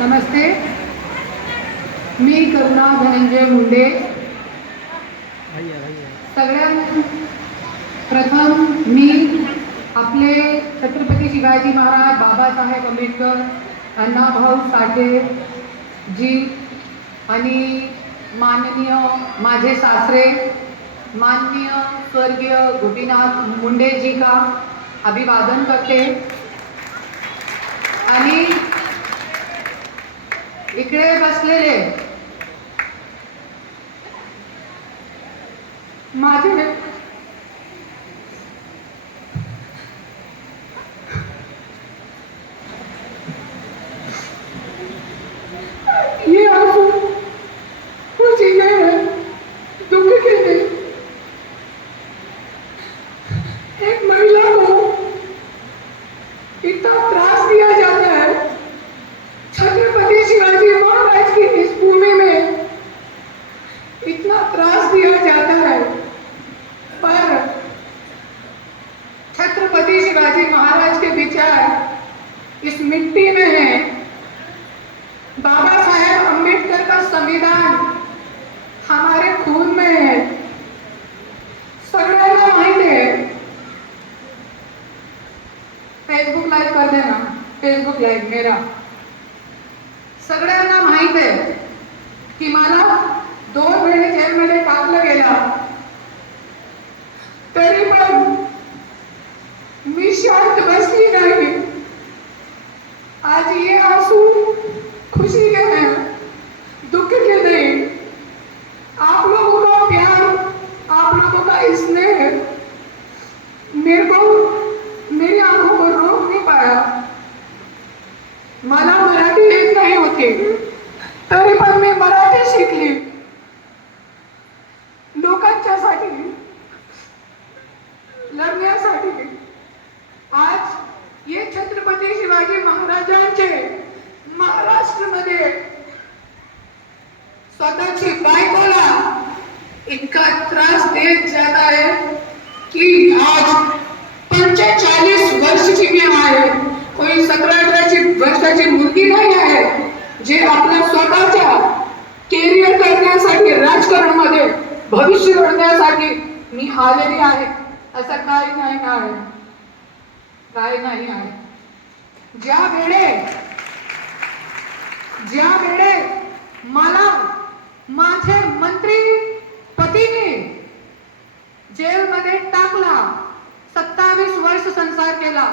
नमस्ते. मी करुणा धनंजय मुंडे. सगळ्यात प्रथम मी आपले छत्रपती शिवाजी महाराज बाबासाहेब आंबेडकर अण्णाभाऊ साठे जी आणि माननीय माझे सासरे माननीय स्वर्गीय गोपीनाथ मुंडेजी का अभिवादन करते. आणि इकडे बसलेले. माझे ये आंसू खुशी के हैं दुख के नहीं एक महिला को इतना त्रास दिया जाता है छत्रपति शिवाजी महाराज की इस भूमि में इतना त्रास दिया जाता है पर छत्रपति शिवाजी महाराज के विचार इस मिट्टी में है बाबा साहेब अम्बेडकर का संविधान हमारे खून में है सगळ्यांना माहीत आहे फेसबुक लाईव्ह ना फेसबुक लाईव्ह मेरा. सगळ्यांना माहीत आहे की मला दोन महिने जेलमध्ये टाकलं गेला. तरी पण मी शांत बसली नाही. आज ये आज खुशी के हैं दुख के नहीं आप लोगों का प्यार आप लोगों का स्नेह मेरे को मेरी आंखों को रोक नहीं पाया मला मराठी येत नाही होती तरी पण मी मराठी शिकली लोकांच्यासाठी लढण्यासाठी आज ये छत्रपती शिवाजी महाराजांचे महाराष्ट्रमध्ये स्वतःची बायकोला इतका त्रास देत जात आहे की आज पंचेचाळीस वर्षाची मी आहे कोणी सतरा अठराची वर्षाची मुलगी नाही आहे जे आपल्या स्वतःच्या केरियर करण्यासाठी राजकारणामध्ये भविष्य घडण्यासाठी मी आलेली आहे असं काही नाही आहे काही नाही आहे ज्या वेळे ज्या वेळे मला माझे मंत्री पतीने जेलमध्ये टाकला सत्तावीस वर्ष संसार केला.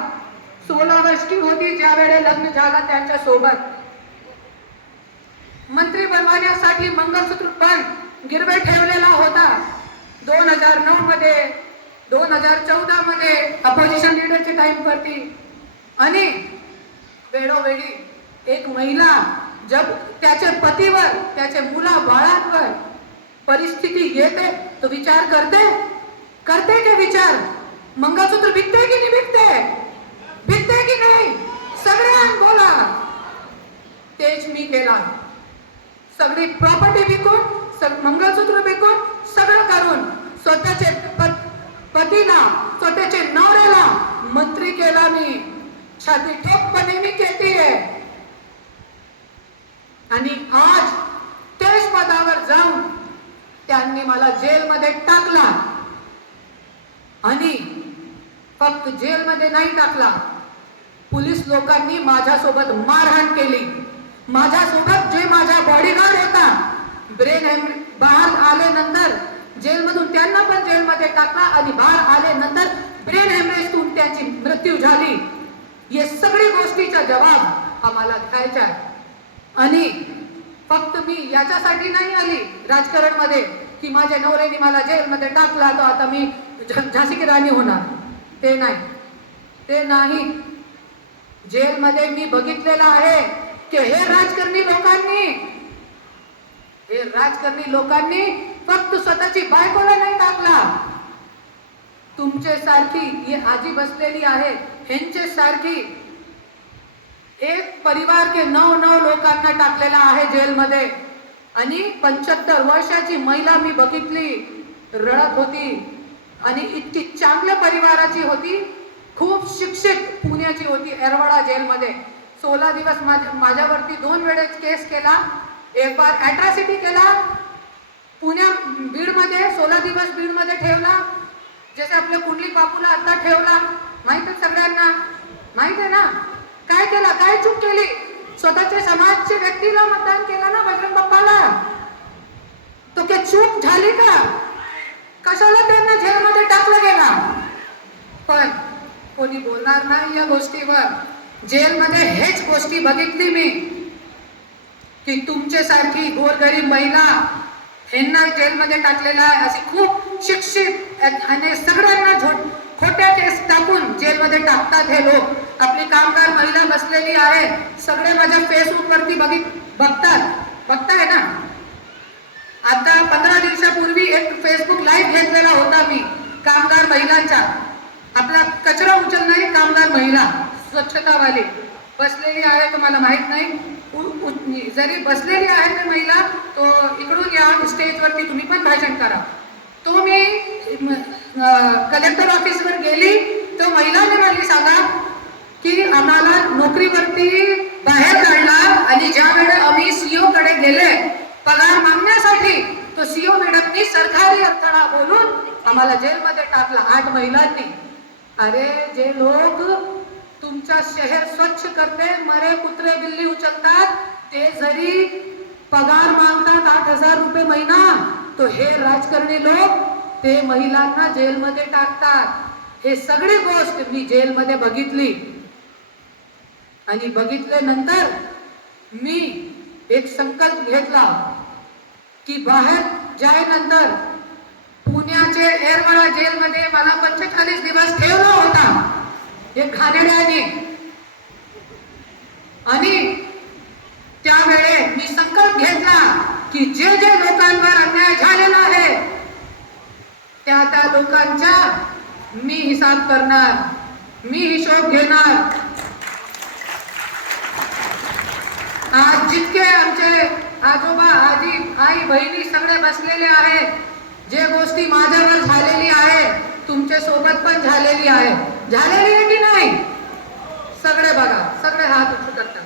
सोळा वर्षी होती ज्या वेळे लग्न झाला त्यांच्यासोबत. मंत्री बनवण्यासाठी मंगळसूत्र पण गिरवे ठेवलेला होता. दोन हजार नऊ मध्ये दोन हजार चौदा मध्ये अपोजिशन लीडरच्या टाइम वरती आणि वेळोवेळी एक महिला जब त्याच्या पतीवर त्याच्या मुला बाळांवर परिस्थिती येते तो विचार करते? करते के विचार? मंगळसूत्र विकते की नाही विकते विकते की नाही? सगळ्यां बोला. तेच मी केला. सगळी प्रॉपर्टी विकून सग- मंगळसूत्र विकून सगळं करून स्वतःचे पतीला स्वतःचे नवऱ्याला मंत्री केला मी. छाती ठोकपणे मी केलीये आणि आज तेच पदावर जाऊन त्यांनी मला जेलमध्ये टाकला. आणि फक्त जेलमध्ये नाही टाकला. पोलीस लोकांनी माझ्यासोबत मारहाण केली. माझ्यासोबत जे माझा बॉडीगार्ड होता ब्रेन बाहेर आल्यानंतर जेलमधून त्यांना पण जेलमध्ये टाकला आणि बाहेर आल्यानंतर ब्रेन हॅमरेजतून त्यांची मृत्यू झाली. हे सगळी गोष्टीचा जबाब आम्हाला द्यायचा आहे. आणि फक्त मी याच्यासाठी नाही आली राजकारणमध्ये की माझ्या नवऱ्याने मला जेलमध्ये टाकला तर आता मी झ- झाशी राणी होणार. ते नाही. ते नाही. जेलमध्ये मी बघितलेलं आहे की हे राजकारणी लोकांनी हे राजकारणी लोकांनी फक्त स्वतःची बायकोला नाही टाकला. तुमचे सारखी ही आजी बसलेली आहे ह्यांचे सारखी एक परिवार के नऊ नऊ लोकांना टाकलेला आहे जेलमध्ये. आणि पंच्याहत्तर वर्षाची महिला मी बघितली रडत होती. आणि इतकी चांगल्या परिवाराची होती. खूप शिक्षित पुण्याची होती एरवाडा जेलमध्ये. सोळा दिवस माझ्या माझ्यावरती दोन वेळेस केस केला. एक बार अॅट्रॉसिटी केला. पुण्या बीडमध्ये सोळा दिवस बीडमध्ये ठेवला. जसे आपल्या कुंडली बापूला आता ठेवला. माहीत आहे सगळ्यांना? माहीत आहे ना? काय केला? काय चूक केली? स्वतःच्या समाजच्या व्यक्तीला मतदान केलं ना बजरंग बाप्पाला? तो काय चूक झाली का? कशाला त्यांना जेलमध्ये टाकलं गेला? पण कोणी बोलणार नाही या गोष्टीवर. जेलमध्ये हेच गोष्टी बघितली मी की तुमच्यासारखी गोरगरीब महिला ह्यांना जेलमध्ये टाकलेला आहे. अशी खूप शिक्षित आणि सगळ्यांना झोट खोट्या केस टाकून जेलमध्ये टाकतात हे लोक. आपली कामगार महिला बसलेली आहे. सगळे माझ्या फेसबुकवरती बघित बघतात. बघताय ना? आता पंधरा दिवसापूर्वी एक फेसबुक लाईव्ह घेतलेला होता मी कामगार महिलांचा. आपला कचरा उचलणारी कामगार महिला स्वच्छतावाली. बसलेली आहे तुम्हाला माहीत नाही. उ- जरी बसलेली आहे ना महिला तो इकडून या स्टेजवरती तुम्ही पण भाषण करा. तो मी कलेक्टर ऑफिसवर गेली तो महिलाने मला सांगा की आम्हाला नोकरीवरती बाहेर काढला आणि ज्या वेळेला आम्ही सीओकडे गेले पगार मागण्यासाठी तो सीओ मॅडमनी सरकारी यंत्रणा बोलून आम्हाला जेलमध्ये टाकला आठ महिलांनी. अरे जे लोक तुमचा शहर स्वच्छ करते मरे कुत्रे बिल्ली उचलतात ते जरी पगार मागतात आठ हजार रुपये महिना तो हे राजकारणी लोक ते महिलांना जेलमध्ये टाकतात. हे सगळी गोष्ट मी जेलमध्ये बघितली. आणि बघितल्यानंतर मी एक संकल्प घेतला. की बाहेर जायनंतर पुण्याचे एरवाडा जेलमध्ये मला पंचेचाळीस दिवस ठेवला होता. हे खानेड्याने आणि त्यावेळे मी संकल्प घेतला की जे जे लोकांवर अन्याय झालेला आहे त्या त्या लोकांचा मी हिसाब करणार मी हिशोब घेणार. आज जितके आमचे आजोबा आजी आई बहिणी सगळे बसलेले आहेत जे गोष्टी माझ्यावर झालेली आहे तुमच्यासोबत पण झालेली आहे. झालेली आहे की नाही? सगळे बघा सगळे हात उठू करतात.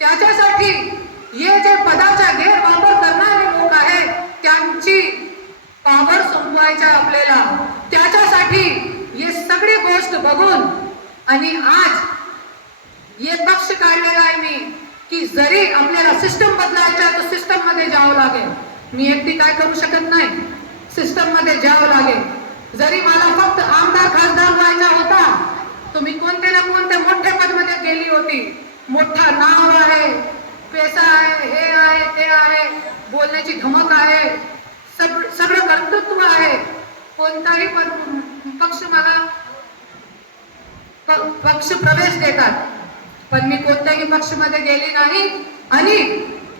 त्याच्यासाठी हे जे पदाचा गैरवापर करणारे लोक आहेत त्यांची पावर संपवायच्या आपल्याला. त्याच्यासाठी हे सगळी गोष्ट बघून आणि आज हे पक्ष काढलेला आहे मी. की जरी आपल्याला सिस्टम बदलायचा तर सिस्टममध्ये जावं लागेल. मी एकटी काय करू शकत नाही? सिस्टममध्ये जावं लागेल. जरी मला फक्त आमदार खासदार व्हायचा होता तुम्ही कोणते ना कोणते मोठ्या पदमध्ये गेली होती. मोठा नाव आहे पैसा आहे हे आहे ते आहे बोलण्याची धमक आहे सग सगळं कर्तृत्व आहे. कोणताही पद पक्ष मला प- पक्ष प्रवेश देतात. पण मी कोणत्याही पक्षमध्ये गेली नाही आणि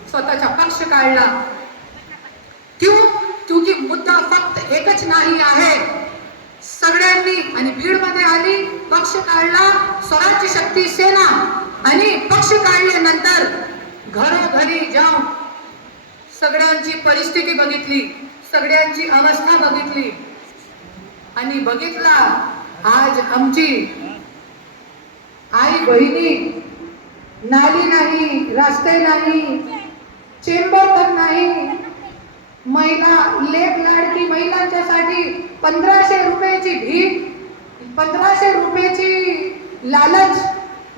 स्वतःचा पक्ष काढला. क्यों क्योंकि मुद्दा फक्त एकच नाही आहे. सगळ्यांनी आणि भीडमध्ये आली पक्ष काढला स्वराज्य शक्ती सेना आणि पक्ष काढल्यानंतर घरोघरी जाऊन सगळ्यांची परिस्थिती बघितली सगळ्यांची अवस्था बघितली. आणि बघितला आज आमची आई बहिणी नाली नाही रस्ते नाही चेंबर तर नाही. महिला लेख लाडकी महिलांच्यासाठी पंधराशे रुपयाची भीक पंधराशे रुपयाची लालच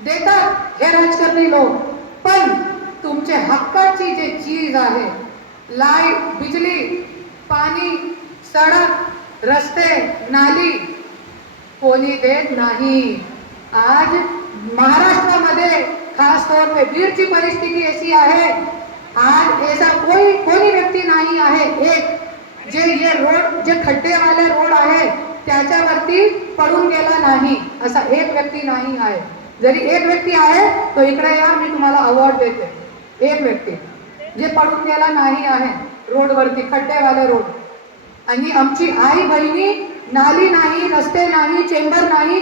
देतात हे राजकारणी लोक. पण तुमचे हक्काची जे चीज आहे लाइट बिजली पाणी सडक रस्ते नाली कोणी देत नाही. आज महाराष्ट्रामध्ये खास तौर पे बीडची परिस्थिती अशी आहे आज ऐसा कोई कोणी व्यक्ती नाही आहे एक जे ये रोड जे खड्डेवाले रोड आहे त्याच्यावरती पडून गेला नाही असा एक व्यक्ती नाही आहे. जरी एक व्यक्ती आहे तो इकडे या मी तुम्हाला अवॉर्ड देते. एक व्यक्ती जे पडून गेला नाही आहे रोडवरती खड्डेवाले रोड. आणि आमची आई बहिणी नाली नाही रस्ते नाही चेंबर नाही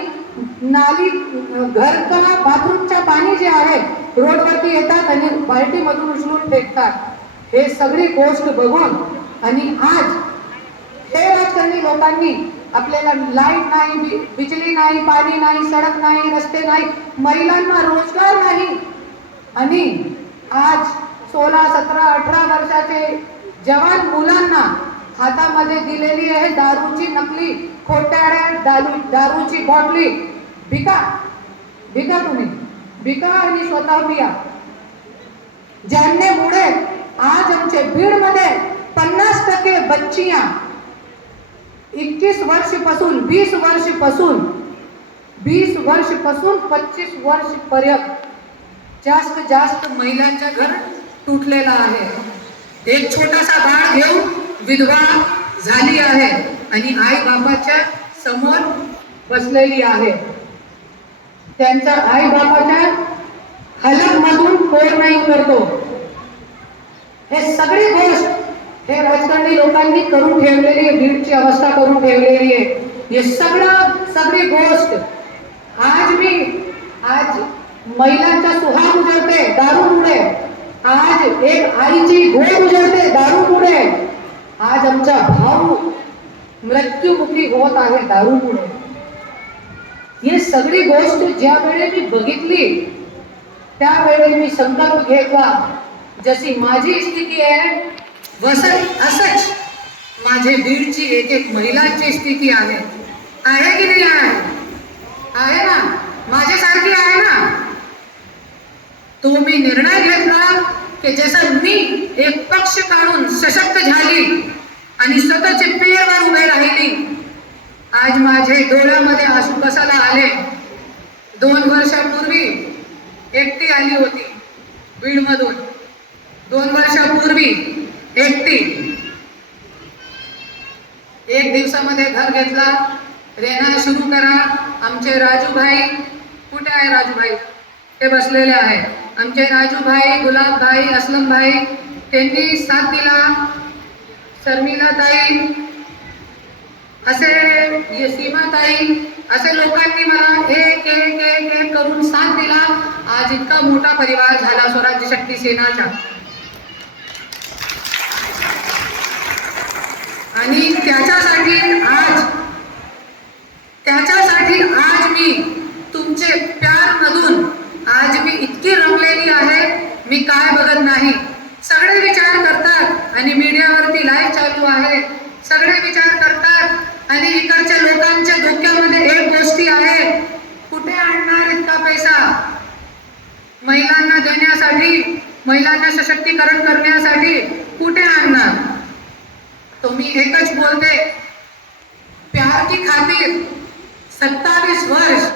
नाली घरचा बाथरूमच्या पाणी जे आहे रोडवरती येतात आणि बाल्टीमधून उचलून फेकतात. हे सगळी गोष्ट बघून आणि आज हे राजकारणी लोकांनी आपल्याला लाइट नाही बिजली नाही पाणी नाही सडक नाही रस्ते नाही महिलांना रोजगार नाही. आणि आज सोळा सतरा अठरा वर्षाचे जवान मुलांना हातामध्ये दिलेली आहे दारूची नकली खोट्याड्या दारू दारूची बॉटली. भिका भिका तुम्ही. भिका आणि स्वतः पिया. ज्यांनीमुळे आज आमचे बीडमध्ये पन्नास टक्के बच्चिया एकवीस वर्षपासून वीस वर्षपासून वीस वर्षपासून पच्चीस वर्षपर्यंत जास्त जास्त महिलांच्या घर तुटलेला आहे. एक छोटासा बाळ घेऊन विधवा झाली आहे आणि आई बाबाच्या समोर बसलेली आहे. त्यांचा आई बाबाच्या हलकमधून कोण नाही करतो हे सगळी गोष्ट हे राजकारणी लोकांनी करून ठेवलेली आहे बीडची अवस्था करून ठेवलेली आहे. हे सगळं सगळी गोष्ट आज मी आज महिलांचा सुहाग उजळते दारूमुळे आज एक आईची गोड उजळते दारूमुळे आज आमचा भाऊ मृत्यूमुखी होत आहे दारूमुळे. हे सगळी गोष्ट ज्या वेळे मी बघितली त्यावेळी मी संकल्प घेतला जशी माझी स्थिती आहे वसत असंच माझे बीडची एक एक महिलांची स्थिती आहे. आहे की नाही आहे? आहे ना? माझ्यासारखी आहे ना? तो मी निर्णय घेतला की जसं मी एक पक्ष काढून सशक्त झाली आणि स्वतःचे पेरवर उभे राहिली आज माझे डोळ्यामध्ये आसू कसाला आले. दोन वर्षापूर्वी एकटी आली होती बीडमधून. दोन वर्षापूर्वी एकटी. एक दिवसामध्ये घर घेतला. रेना सुरू करा. आमचे राजूभाई कुठे आहे राजूभाई? ते बसलेले आहेत. आमचे राजूभाई गुलाबभाई असलमभाई त्यांनी साथ दिला. शर्मिलाताई असे सीमाताई असे लोकांनी मला एक एक एक एक करून साथ दिला. आज इतका मोठा परिवार झाला स्वराज्य शक्ती सेनाचा. आणि त्याच्यासाठी आज त्याच्यासाठी आज मी तुमचे प्यार मधून आज मी इतकी रमलेली आहे मी काय बघत नाही. सगळे विचार करतात आणि मीडियावरती लाईव्ह चालू आहे. सगळे विचार करतात आणि इकडच्या लोकांच्या डोक्यामध्ये एक गोष्टी आहे. कुठे आणणार इतका पैसा? महिलांना देण्यासाठी महिलांना सशक्तीकरण करण्यासाठी कुठे आणणार? तो मी एकच बोलते प्यार की खातिर सत्तावीस वर्ष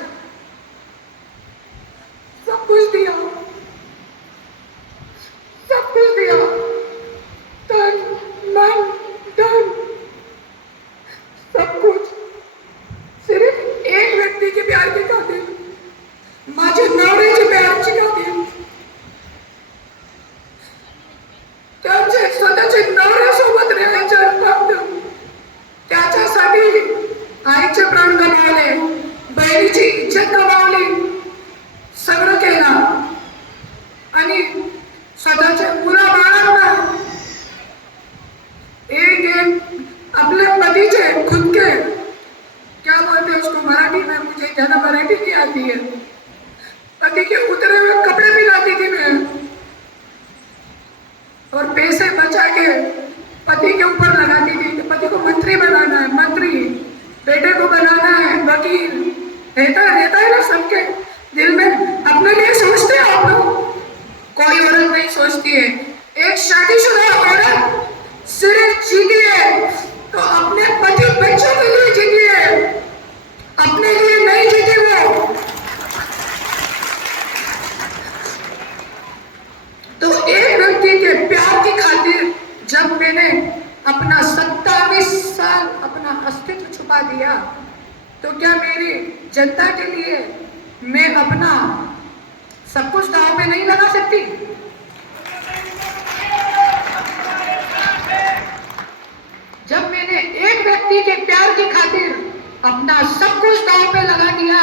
मैंने अपना सत्तावीस साल अपना अस्तित्व छुपा दिया। तो क्या मेरी जनता के लिए मैं अपना सब कुछ दाव पे नहीं लगा सकती? जब मैंने एक व्यक्ति के प्यार की खातिर अपना सब कुछ दाव पे लगा दिया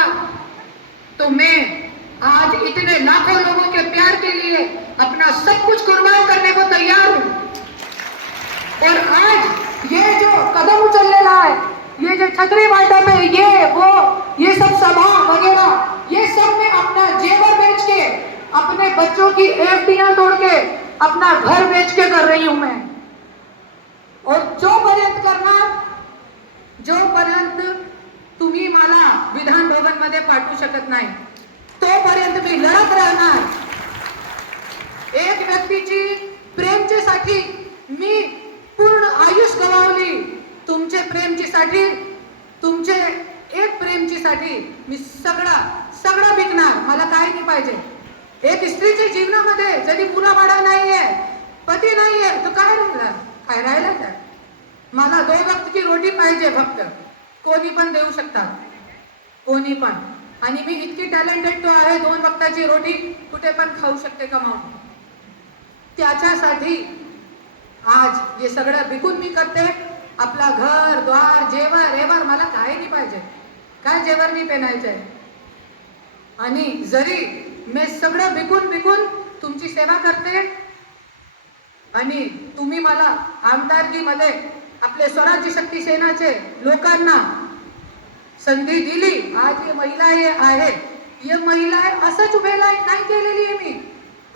तो मैं आज इतने लाखों लोगों के प्यार के लिए अपना सब कुछ कुर्बान करने को तैयार हूँ। और आज ये जो कदम उचललेला आहे ये जो छतरी मंडप है ये वो, ये सब सभा वगैरह, ये सब मैं अपना जेवर बेच के, अपने बच्चों की एफडियाँ तोड़ के, अपना घर बेच के कर रही हूँ मैं। और जोपर्यंत करणार जोपर्यंत तुम्ही मला विधान भवन मध्ये पाठवू शकत नाही तोपर्यंत मी लढत राहणार. एक व्यक्तीची प्रेमचे साठी मी पूर्ण आयुष गमावली. तुमचे प्रेमची साठी तुमचे एक प्रेमची साठी मी सगळा सगळं विकणार. मला काय नाही पाहिजे. एक स्त्रीच्या जीवनामध्ये जरी मुलाबाळा नाहीये पती नाही आहे तर काय राहिला? काय राहिला तर मला दोन वक्तची रोटी पाहिजे फक्त. कोणी पण देऊ शकतात कोणी पण. आणि मी इतकी टॅलेंटेड तो आहे दोन वक्ताची रोटी कुठे पण खाऊ शकते कमावून त्याच्यासाठी हे सगळं विकून मी करते आपला घर द्वार जेवर रेवर मला काय नाही पाहिजे. काय जेवर नाही पेनायचंय? आणि जरी मी सगळं विकून विकून तुमची सेवा करते आणि तुम्ही मला आमदारकीमध्ये आपले स्वराज्य शक्ती सेनाचे लोकांना संधी दिली आज ही महिला हे आहे ही महिला आहे असंच उभेला नाही केलेली आहे मी.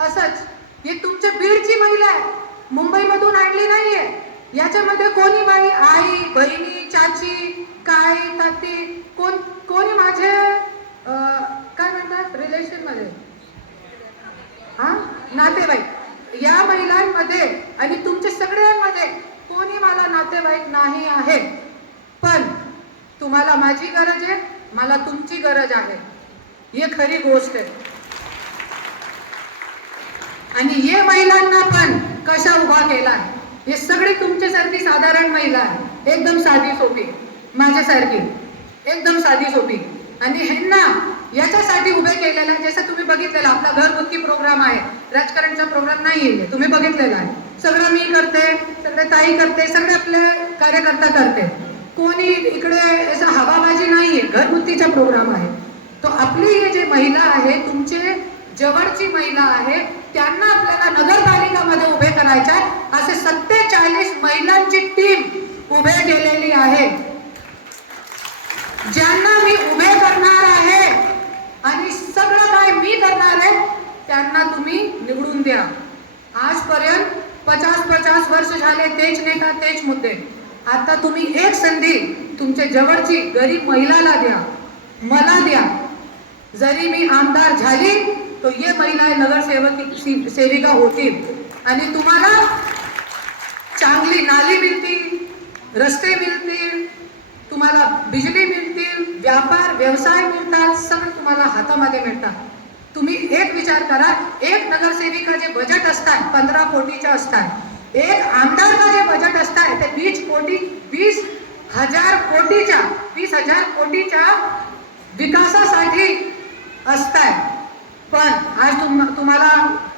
असंच. ही तुमच्या बीडची महिला आहे. मुंबईमधून आणली नाहीये. याच्यामध्ये कोणी बाई आई बहिणी चाची काय ताती कोण कोणी माझे काय म्हणतात रिलेशनमध्ये हा? नातेवाईक. या महिलांमध्ये आणि तुमच्या सगळ्यांमध्ये कोणी मला नातेवाईक नाही आहे. पण तुम्हाला माझी गरज आहे मला तुमची गरज आहे. ही खरी गोष्ट आहे. आणि हे महिलांना पण कशा उभा केला हे सगळी तुमच्यासारखी साधारण महिला आहे एकदम साधी सोपी. माझ्यासारखी. एकदम साधी सोपी. आणि ह्यांना याच्यासाठी उभे केलेला जसं तुम्ही बघितलेलं आपला घरगुती प्रोग्राम आहे. राजकारणचा प्रोग्राम नाही आहे तुम्ही बघितलेला आहे. सगळं मी करते सगळे ताई करते सगळे आपले कार्यकर्ता करते. कोणी इकडे असं हवाबाजी नाहीये. घरगुतीचा प्रोग्राम आहे. तो आपली हे जे महिला आहे तुमचे जवळची महिला आहे त्यांना आपल्याला नगरपालिकामध्ये उभे करायचे असे सत्तेचाळीस महिलांची टीम उभे केलेली आहे. ज्यांना मी उभे करणार आहे आणि सगळं काय मी करणार आहे त्यांना तुम्ही निवडून द्या. आजपर्यंत पचास पचास वर्ष झाले तेच नेता तेच मुद्दे. आता तुम्ही एक संधी तुमच्या जवळची गरीब महिलाला द्या. मला द्या. जरी मी आमदार झाली तो ये महिला नगरसेवक सी- सेविका होतील आणि तुम्हाला चांगली नाली मिळतील रस्ते मिळतील तुम्हाला बिजली मिळतील व्यापार व्यवसाय मिळतात सगळं तुम्हाला हातामध्ये मिळतात. तुम्ही एक विचार करा एक नगरसेविका जे बजेट असतात पंधरा कोटीच्या असतात एक आमदार का जे बजेट असतात ते वीस कोटी वीस हजार कोटीच्या वीस हजार कोटीच्या विकास असतात पण आज तुम तुम्हाला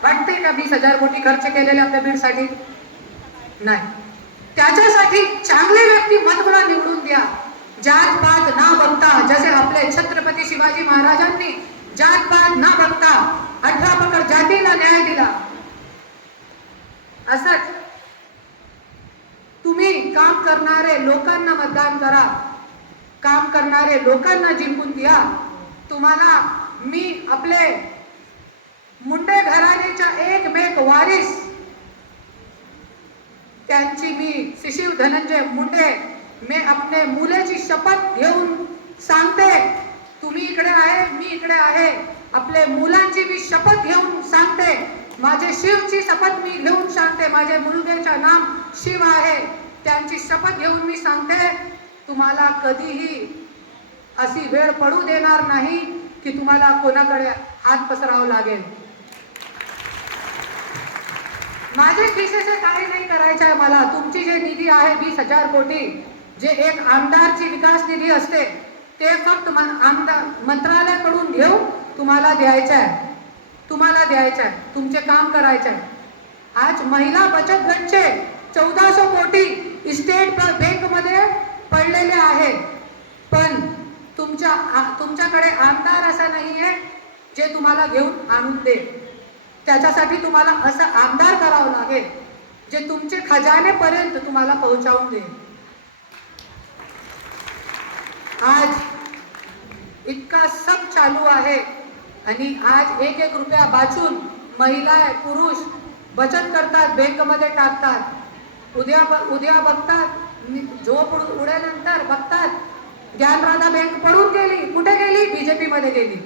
वाटते का वीस हजार कोटी खर्च केलेले आपल्या बीडसाठी? नाही. त्याच्यासाठी चांगले व्यक्ती महत्वाला निवडून द्या. जात पात ना बघता जसे आपले छत्रपती शिवाजी महाराजांनी जात पात ना बघता अठरा पकड जातीला न्याय दिला. असंच तुम्ही काम करणारे लोकांना मतदान करा. काम करणारे लोकांना जिंकून द्या. तुम्हाला मी आपले मुंडे घराण्याच्या एकमेक वारीस. त्यांची मी शिशिव धनंजय मुंडे मी आपले मुलेची शपथ घेऊन सांगते तुम्ही इकडे आहे मी इकडे आहे. आपले मुलांची मी शपथ घेऊन सांगते. माझे शिवची शपथ मी घेऊन सांगते. माझे मुलगेचं नाम शिव आहे. त्यांची शपथ घेऊन मी सांगते तुम्हाला कधीही अशी वेळ पडू देणार नाही की तुम्हाला कोणाकडे हात पसरावं लागेल. माझे खिशेचे काही नाही करायचं आहे मला. तुमची जे निधी आहे वीस हजार कोटी जे एक आमदारची विकास निधी असते ते फक्त आमदार मंत्रालयाकडून घेऊन तुम्हाला द्यायचं आहे तुम्हाला द्यायचं आहे तुमचे काम करायचं आहे आज महिला बचत गटचे चौदाशे कोटी स्टेट बँकमध्ये पडलेले आहेत पण तुमच्या आ- तुमच्याकडे आमदार असा नाही आहे जे तुम्हाला घेऊन आणून दे त्याच्यासाठी तुम्हाला असं आमदार करावं लागेल जे तुमचे खजानेपर्यंत तुम्हाला पोहोचावून देईल. आज इतका सब चालू आहे आणि आज एक एक रुपया वाचून महिला पुरुष बचत करतात बँकमध्ये टाकतात. उद्या ब- उद्या बघतात झोप उड- उड्यानंतर बघतात. ज्ञानराधा बँक पडून गेली कुठे गेली? बी जे पीमध्ये गेली.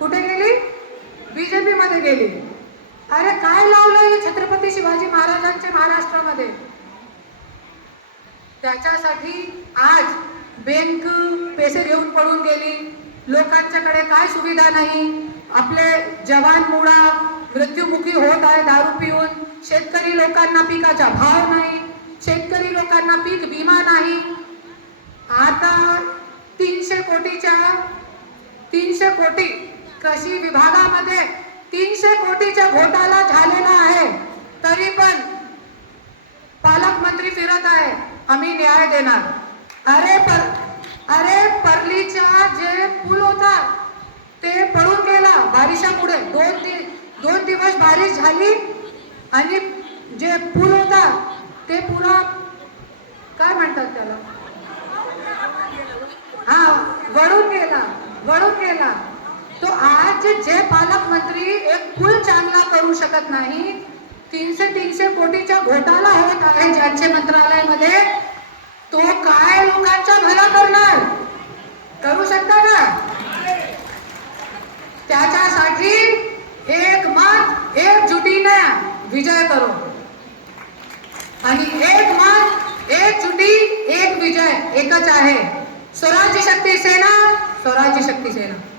कुठे गेली? बीजेपी मध्ये गेली. अरे काय लावलं हे छत्रपती शिवाजी महाराजांच्या महाराष्ट्रामध्ये? त्याच्यासाठी आज बँक पैसे घेऊन पडून गेली. लोकांच्याकडे काय सुविधा नाही. आपले जवान मुळा मृत्युमुखी होत आहे दारू पिऊन. शेतकरी लोकांना पिकाचा भाव नाही. शेतकरी लोकांना पीक विमा नाही. आता तीनशे कोटीच्या तीनशे कोटी कृषी विभागामध्ये तीनशे कोटीच्या घोटाला झालेला आहे. तरी पण पालकमंत्री फिरत आहे. आम्ही न्याय देणार. अरे पर अरे परलीचा जे पूल होता ते पडून गेला बारिशामुळे दोन दि दोन दिवस बारिश झाली आणि जे पूल होता ते पुरा काय म्हणतात त्याला? हा वळून गेला वळून गेला. तो आज जे पालकमंत्री एक पूल चांगला करू शकत नाही तीनशे तीनशे कोटीच्या घोटाला होत आहे ज्यांचे मंत्रालयामध्ये तो काय लोकांचा भला करणार? करू शकता का? त्याच्यासाठी एक मत एकजुटीने विजय करो. आणि एक मत एक जुटी एक विजय एकच आहे. स्वराज्य शक्ती सेना स्वराज्य शक्ती सेना.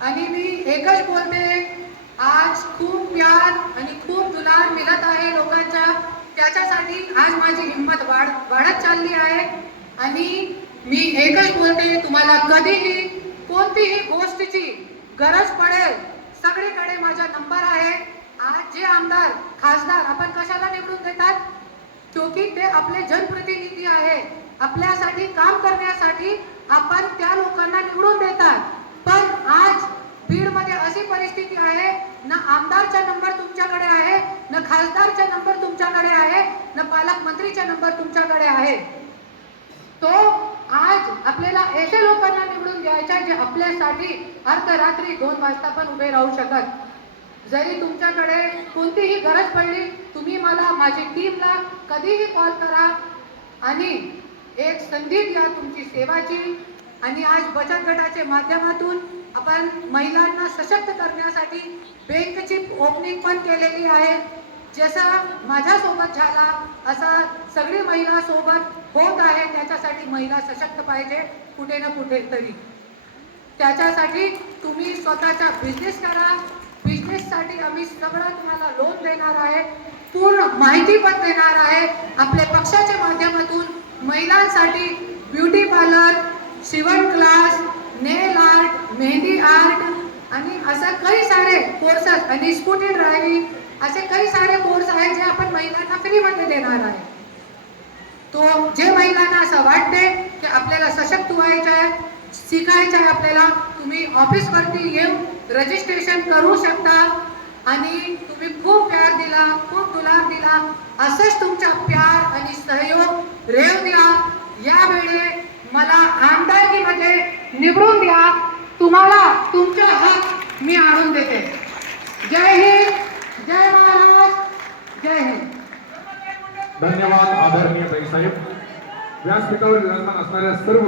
आणि मी एकच बोलते आज खूप प्यार आणि खूप दुलार मिळत आहे लोकांच्या. त्याच्यासाठी आज माझी हिंमत वाढ वाढत चालली आहे. आणि मी एकच बोलते तुम्हाला कधीही कोणतीही गोष्टीची गरज पडेल सगळीकडे माझा नंबर आहे आज जे आमदार खासदार आपण कशाला निवडून देतात? क्योंकि ते आपले जनप्रतिनिधी आहे आपल्यासाठी काम करण्यासाठी आपण त्या लोकांना निवडून देतात. पण आज बीडमध्ये अशी परिस्थिती आहे ना आमदारचा नंबर तुमच्याकडे आहे न खासदारचा नंबर तुमच्याकडे आहे न पालकमंत्रीचा नंबर तुमच्याकडे आहे. तो आज आपल्याला असे लोकांना निवडून द्यायचा जे आपल्यासाठी अर्धरात्री दोन वाजता पण उभे राहू शकत. जरी तुमच्याकडे कोणतीही गरज पडली तुम्ही मला माझी टीमला कधीही कॉल करा आणि एक संधी द्या तुमची सेवाची आणि आज बचत गटाच्या माध्यमातून आपण महिलांना सशक्त करण्यासाठी बँकची ओपनिंग पण केलेली आहे. जसा माझ्यासोबत झाला असा सगळी महिला सोबत होत आहे त्याच्यासाठी महिला सशक्त पाहिजे कुठे ना कुठे तरी त्याच्यासाठी तुम्ही स्वतःचा बिझनेस करा. बिझनेससाठी आम्ही सगळं तुम्हाला लोन देणार आहे. पूर्ण माहिती पण देणार आहे. आपल्या पक्षाच्या माध्यमातून महिलांसाठी ब्युटी पार्लर शिवण class nail art mehndi art आणि असं काही सारे कोर्सेस आणि स्कूटी ड्रायव्हिंग असे काही सारे कोर्स आहेत जे आपण महिलांना फ्रीमध्ये देणार आहे. तो जे महिलांना असं वाटते की आपल्याला सशक्त व्हायचं आहे शिकायचं आहे आपल्याला. तुम्ही ऑफिसवरती येऊन रजिस्ट्रेशन करू शकता. आणि तुम्ही खूप प्यार दिला खूप दुलार दिला. असंच तुमचा प्यार आणि सहयोग रेव द्या यावेळे मला आमदारकीमध्ये निवडून द्या. तुम्हाला तुमचा हक मी आणून देते. जय हिंद जय महाराष्ट्र जय हिंद. धन्यवाद आदरणीय साहेब. व्यासपीठावर विराजमान असणाऱ्या सर्व